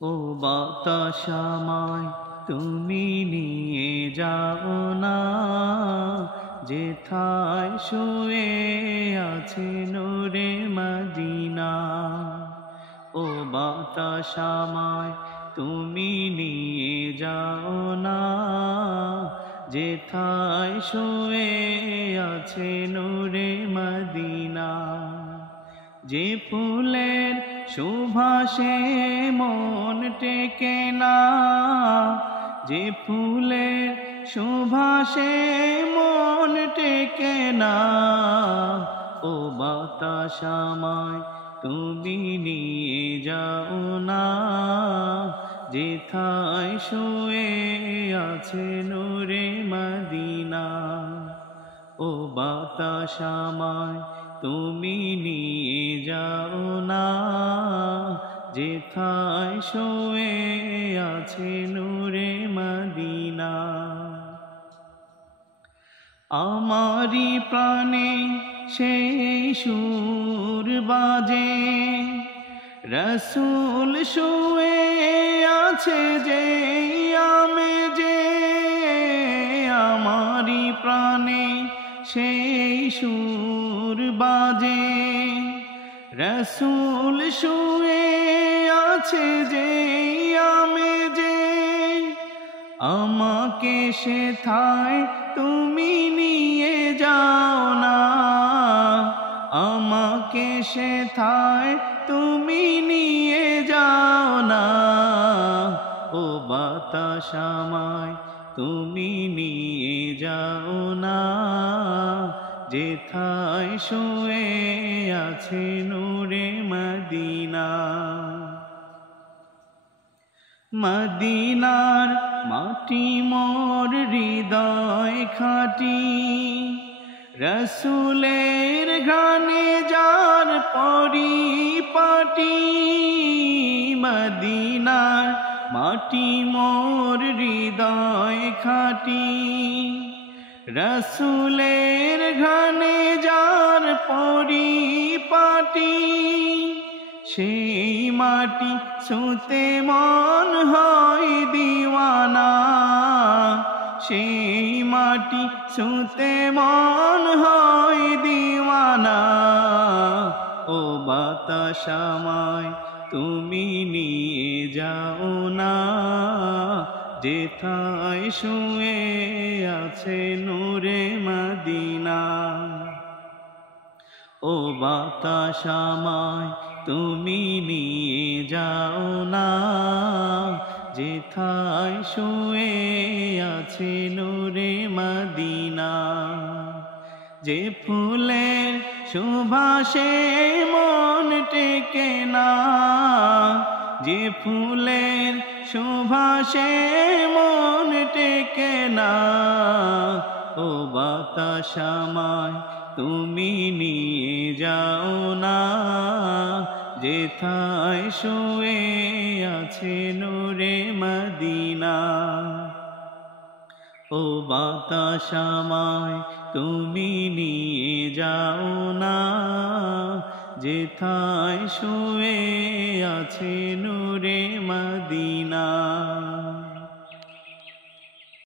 ও বাতাস আমায় তুমি নিয়ে যাও না, যেথায় শুয়ে আছে নূরে মদিনা। ও বাতাস আমায় তুমি নিয়ে যাও না, যেথায় শুয়ে আছে নূরে মদিনা। যে ফুলের সুভাষে মন টেকে না, যে ফুলের সুভাষে মন টেকে না, ও বাতাস আমায় তুমি নিয়ে যাও না, যেথায় শুয়ে আছে নূরে মদিনা। ও বাতাস আমায় তুমি নিয়ে যাও না, যেথায় শুয়ে আছে নূরে মদিনা। আমারি প্রাণে সেই সুর বাজে, রসূল শুয়ে আছে যে আমেজে। আমারি প্রাণে সেই সুর বাজে, রসূল শুয়ে আছে যে আমেজে। আমাকে সেথায় তুমি নিয়ে যাও না, আমাকে সেথায় তুমি নিয়ে যাও না। ও বাতাস আমায় তুমি নিয়ে যাও না, যেথায় শুয়ে আছে নূরে মদিনা। মদিনার মাটি মোর হৃদয় খাঁটি, রসূলের ঘ্রাণে যার পরিপাটি। মদিনার মাটি মোর হৃদয় খাঁটি, রসূলের ঘ্রাণে যার পরিপাটি। সেই মাটি ছুঁতে মন হয় দিওয়ানা, সেই মাটি ছুঁতে মন হয় দিওয়ানা। ও বাতাস আমায় তুমি নিয়ে যাও না, যেথায় শুয়ে আছে নূরে মদিনা। ও বাতাস আমায় তুমি নিয়ে যাও না, যেথায় শুয়ে আছে নূরে মদিনা। যে ফুলের সুভাষে মন টেকে না, যে ফুলের সুভাষে মন টেকে না, ও বাতাস আমায় তুমি নিয়ে যাও না, যেথায় শুয়ে আছে নূরে মদিনা। ও বাতাস আমায় তুমি নিয়ে যাও না, যেথায় শুয়ে আছে নূরে মদিনা।